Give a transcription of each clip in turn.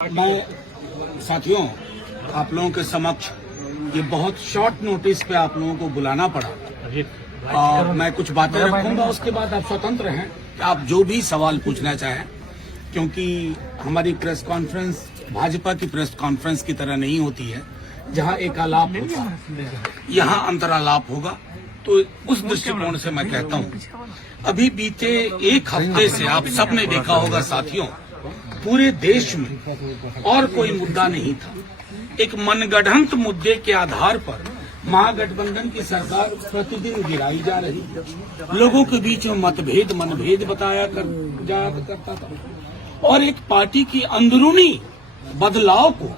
मैं साथियों आप लोगों के समक्ष ये बहुत शॉर्ट नोटिस पे आप लोगों को बुलाना पड़ा और मैं कुछ बातें रखूंगा, उसके बाद आप स्वतंत्र हैं कि आप जो भी सवाल पूछना चाहें, क्योंकि हमारी प्रेस कॉन्फ्रेंस भाजपा की प्रेस कॉन्फ्रेंस की तरह नहीं होती है जहां एक आलाप होता है, यहाँ अंतरालाप होगा। तो उस दृष्टिकोण से मैं कहता हूँ अभी बीते एक हफ्ते से आप सबने देखा होगा साथियों, पूरे देश में और कोई मुद्दा नहीं था। एक मनगढ़ंत मुद्दे के आधार पर महागठबंधन की सरकार प्रतिदिन गिराई जा रही, लोगों के बीच में मतभेद मनभेद बताया करता था और एक पार्टी की अंदरूनी बदलाव को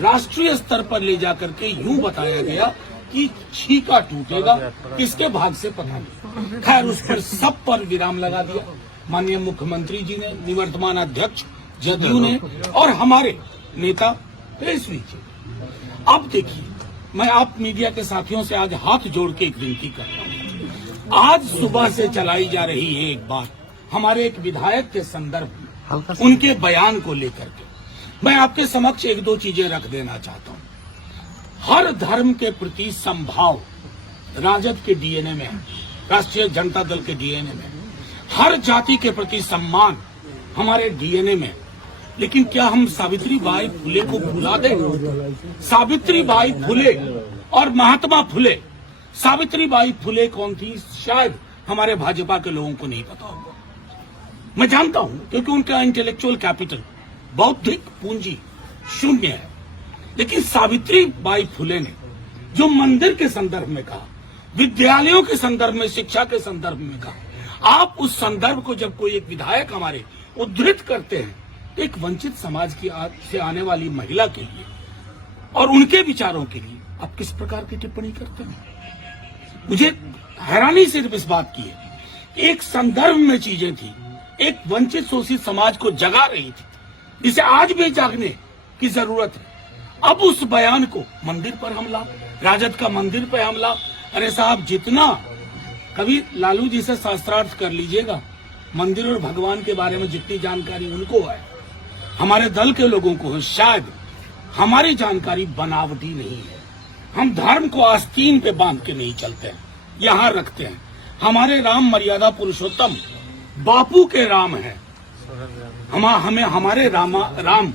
राष्ट्रीय स्तर पर ले जाकर के यूं बताया गया कि छीका टूटेगा, किसके भाग से पता नहीं। खैर उस पर सब पर विराम लगा दिया माननीय मुख्यमंत्री जी ने, निवर्तमान अध्यक्ष जदयू ने और हमारे नेता तेजस्वी जी। अब देखिए, मैं आप मीडिया के साथियों से आज हाथ जोड़ के एक विनती कर रहा हूँ। आज सुबह से चलाई जा रही है एक बात हमारे एक विधायक के संदर्भ में, उनके बयान को लेकर के मैं आपके समक्ष एक दो चीजें रख देना चाहता हूँ। हर धर्म के प्रति समभाव राजद के डीएनए में है, राष्ट्रीय जनता दल के डीएनए में। हर जाति के प्रति सम्मान हमारे डीएनए में। लेकिन क्या हम सावित्री बाई फुले को भुला दें? सावित्री बाई फुले और महात्मा फुले, सावित्री बाई फुले कौन थी शायद हमारे भाजपा के लोगों को नहीं पता होगा। मैं जानता हूं क्योंकि उनका इंटेलेक्चुअल कैपिटल, बौद्धिक पूंजी शून्य है। लेकिन सावित्री बाई फुले ने जो मंदिर के संदर्भ में कहा, विद्यालयों के संदर्भ में, शिक्षा के संदर्भ में कहा, आप उस संदर्भ को जब कोई एक विधायक हमारे उद्धृत करते हैं, एक वंचित समाज की से आने वाली महिला के लिए और उनके विचारों के लिए आप किस प्रकार की टिप्पणी करते हैं? मुझे हैरानी सिर्फ इस बात की है कि एक संदर्भ में चीजें थी, एक वंचित शोषित समाज को जगा रही थी, जिसे आज भी जागने की जरूरत है। अब उस बयान को मंदिर पर हमला, राजद का मंदिर पर हमला। अरे साहब, जितना कभी लालू जी से शास्त्रार्थ कर लीजिएगा, मंदिर और भगवान के बारे में जितनी जानकारी उनको है, हमारे दल के लोगों को है, शायद हमारी जानकारी बनावटी नहीं है। हम धर्म को आस्तीन पे बांध के नहीं चलते हैं, यहाँ रखते हैं। हमारे राम मर्यादा पुरुषोत्तम बापू के राम हैं। हमें हमारे राम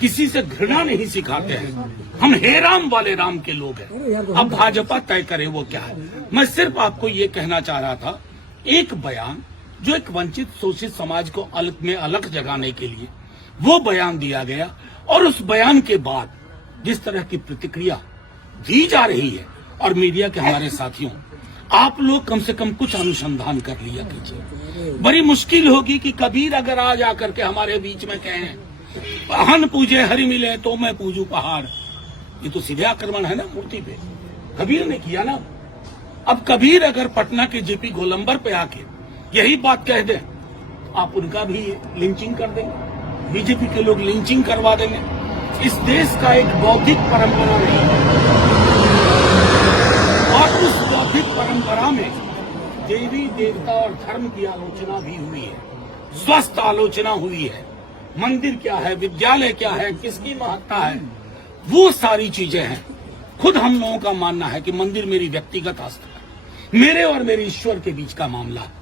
किसी से घृणा नहीं सिखाते हैं। हम हे राम वाले राम के लोग हैं। अब भाजपा तय करे वो क्या है। मैं सिर्फ आपको ये कहना चाह रहा था, एक बयान जो एक वंचित शोषित समाज को अलग जगाने के लिए वो बयान दिया गया, और उस बयान के बाद जिस तरह की प्रतिक्रिया दी जा रही है, और मीडिया के हमारे साथियों, आप लोग कम से कम कुछ अनुसंधान कर लिया कीजिए। बड़ी मुश्किल होगी कि कबीर अगर आज आकर के हमारे बीच में कहें हन पूजे हरि मिले तो मैं पूजू पहाड़, ये तो सीधे आक्रमण है ना मूर्ति पे। कबीर ने किया ना। अब कबीर अगर पटना के जेपी गोलंबर पे आके यही बात कह दें, आप उनका भी लिंचिंग कर देंगे, बीजेपी के लोग लिंचिंग करवा देंगे। इस देश का एक बौद्धिक परंपरा रही है और उस बौद्धिक परंपरा में देवी देवता और धर्म की आलोचना भी हुई है, स्वस्थ आलोचना हुई है। मंदिर क्या है, विद्यालय क्या है, किसकी महत्ता है, वो सारी चीजें हैं। खुद हम लोगों का मानना है कि मंदिर मेरी व्यक्तिगत आस्था है, मेरे और मेरे ईश्वर के बीच का मामला है।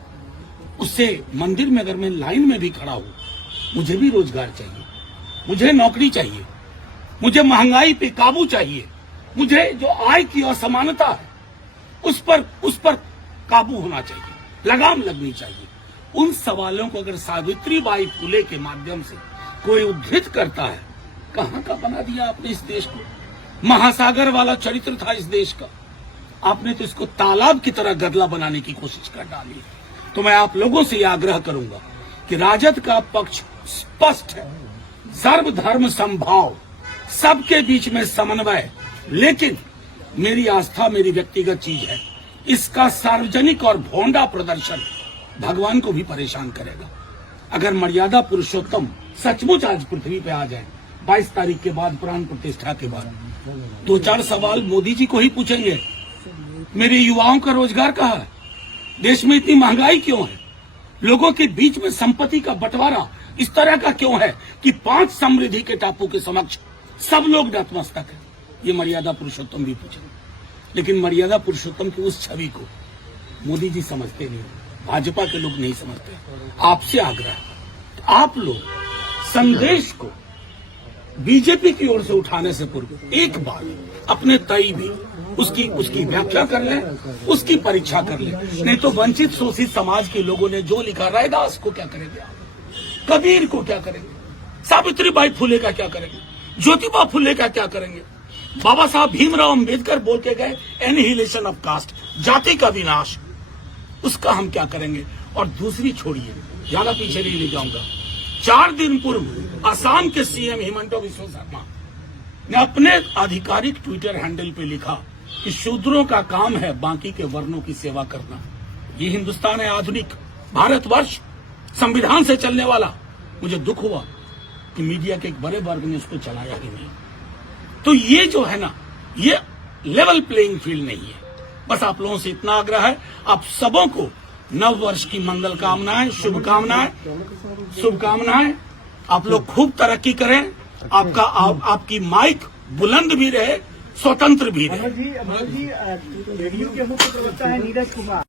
उससे मंदिर में अगर मैं लाइन में भी खड़ा हूं, मुझे भी रोजगार चाहिए, मुझे नौकरी चाहिए, मुझे महंगाई पे काबू चाहिए, मुझे जो आय की असमानता है उस पर काबू होना चाहिए, लगाम लगनी चाहिए। उन सवालों को अगर सावित्री बाई फुले के माध्यम से कोई उद्धृत करता है, कहां का बना दिया आपने इस देश को। महासागर वाला चरित्र था इस देश का, आपने तो इसको तालाब की तरह गदला बनाने की कोशिश कर डाली। तो मैं आप लोगों से यह आग्रह करूंगा कि राजद का पक्ष स्पष्ट है, सर्वधर्म समभाव, सबके बीच में समन्वय। लेकिन मेरी आस्था मेरी व्यक्तिगत चीज है, इसका सार्वजनिक और भोंडा प्रदर्शन भगवान को भी परेशान करेगा। अगर मर्यादा पुरुषोत्तम सचमुच आज पृथ्वी पे आ जाए 22 तारीख के बाद, प्राण प्रतिष्ठा के बाद, 2-4 सवाल मोदी जी को ही पूछेंगे। मेरे युवाओं का रोजगार कहाँ है? देश में इतनी महंगाई क्यों है? लोगों के बीच में संपत्ति का बंटवारा इस तरह का क्यों है कि 5 समृद्धि के टापू के समक्ष सब लोग नतमस्तक है? ये मर्यादा पुरुषोत्तम भी पूछे, लेकिन मर्यादा पुरुषोत्तम की उस छवि को मोदी जी समझते नहीं, भाजपा के लोग नहीं समझते। आपसे आग्रह, आप लोग संदेश को बीजेपी की ओर से उठाने से पूर्व एक बार अपने तय भी उसकी व्याख्या कर लें, उसकी परीक्षा कर लें। नहीं तो वंचित शोषित समाज के लोगों ने जो लिखा, रैदास को क्या करेंगे आप, कबीर को क्या करेंगे, सावित्रीबाई फुले का क्या करेंगे, ज्योतिबा फुले का क्या करेंगे, बाबा साहब भीमराव अंबेडकर बोल के गए एनिहिलेशन ऑफ कास्ट, जाति का विनाश, उसका हम क्या करेंगे। और दूसरी छोड़िए, ज्यादा पीछे नहीं ले जाऊंगा, 4 दिन पूर्व असम के सीएम हिमंत बिस्वा शर्मा ने अपने आधिकारिक ट्विटर हैंडल पे लिखा कि शूद्रों का काम है बाकी के वर्णों की सेवा करना। ये हिंदुस्तान है आधुनिक भारतवर्ष, संविधान से चलने वाला। मुझे दुख हुआ कि मीडिया के एक बड़े वर्ग ने उसको चलाया ही नहीं। तो ये जो है ना, ये लेवल प्लेइंग फील्ड नहीं है। बस आप लोगों से इतना आग्रह है, आप सबों को नव वर्ष की मंगल कामनाएं, शुभकामनाएं। आप लोग खूब तरक्की करें, आपकी माइक बुलंद भी रहे, स्वतंत्र भी रहे। अमर जी, रेडियो के मुख्य प्रवक्ता है नीरज कुमार।